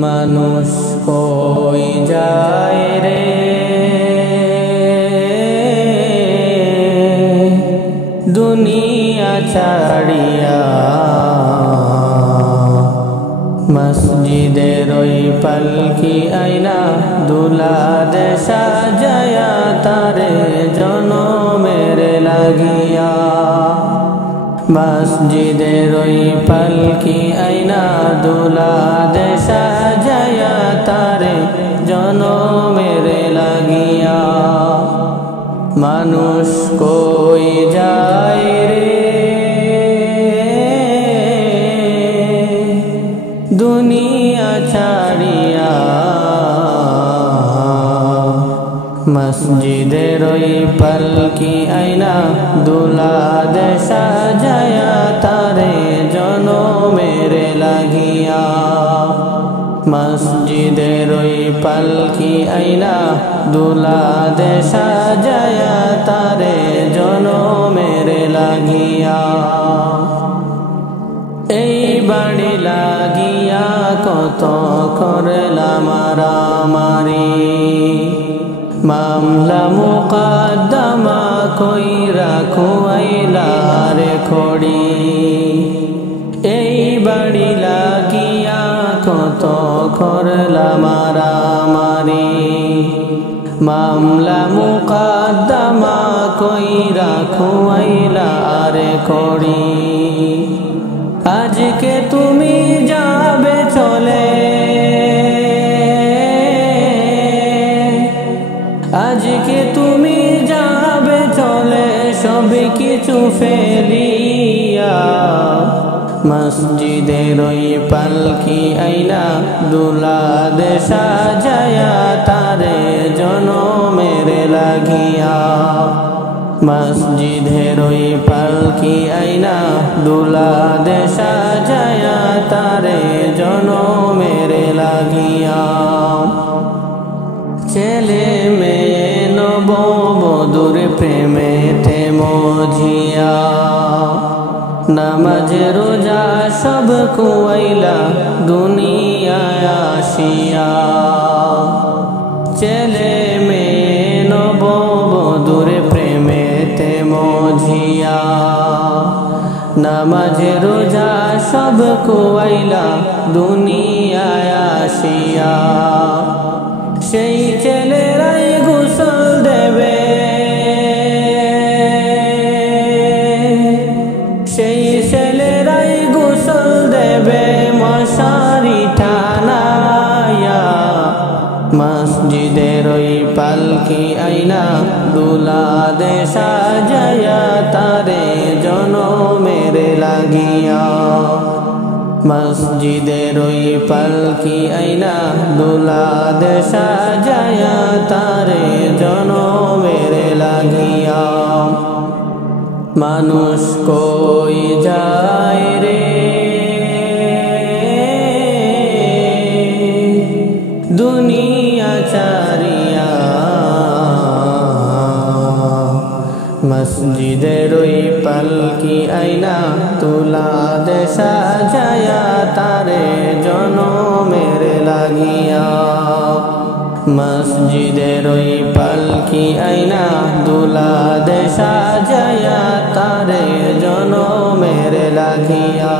মানুষ কই যায় রে দুনিয়া ছাড়িয়া, মসজিদের ওই পালকি আইনা দুলাদ সাজায়া তারে জনমের লাগিয়া। মসজিদের ওই পালকি আইনা দুলাদ সাজায়া তারে জনমের লাগিয়া। মানুষ কই যায় রে দুনিয়া ছাড়িয়া, মসজিদের ওই পালকি আইনা দুলাদ সাজায়া তারে জনমের লাগিয়া। মসজিদের ওই পালকি আইনা দুলাদ সাজায়া তারে জনমের লাগিয়া। এই বাড়ি লাগিয়া কত করলাম মারামারি, মামলা মুকদ্দমা কইরা খুয়াইলা রে খড়ি। এই বাড়ি লাগিয়া কত করলাম মারামারি, মামলা মুকদ্দমা কইরা খুয়াইলা রে খড়ি। আজকে তুমি যাবে চলে, আজকে তুমি যাবে চলে সব কিছু ফেলিয়া। মসজিদের ওই পালকি আইনা দুলাদ সাজায়া তারে জনমের লাগিয়া। মসজিদের ওই পালকি আইনা দুলাদ সাজায়া তারে জনমের লাগিয়া। ছেলে মেয়ে নববধূর প্রেমেতে মজিয়া, নামাজ রোজা সব কুয়াইলা দুনিয়ায় আসিয়া। ছেলে মেয়ে নববধূর প্রেমেতে মজিয়া, নামাজ রোজা সব কুয়াইলা দুনিয়ায় আসিয়া। সেই ছেলেরাই গোসল দেবে, সেই ছেলেরাই গোসল দেবে মশারি টানায়া। মসজিদের ওই পালকি আইনা দুলাদ সাজায়া তারে জনমের লাগিয়া। মসজিদের ওই পালকি আইনা দুলাদ সাজায়া তারে জনমের লাগিয়া। মানুষ কই যায় রে দুনিয়া ছাড়িয়া, মসজিদের ওই পালকি আইনা দুলাদ সাজায়া তারে জনমের লাগিয়া। মসজিদের ওই পালকি আইনা দুলাদ সাজায়া তারে জনমের লাগিয়া।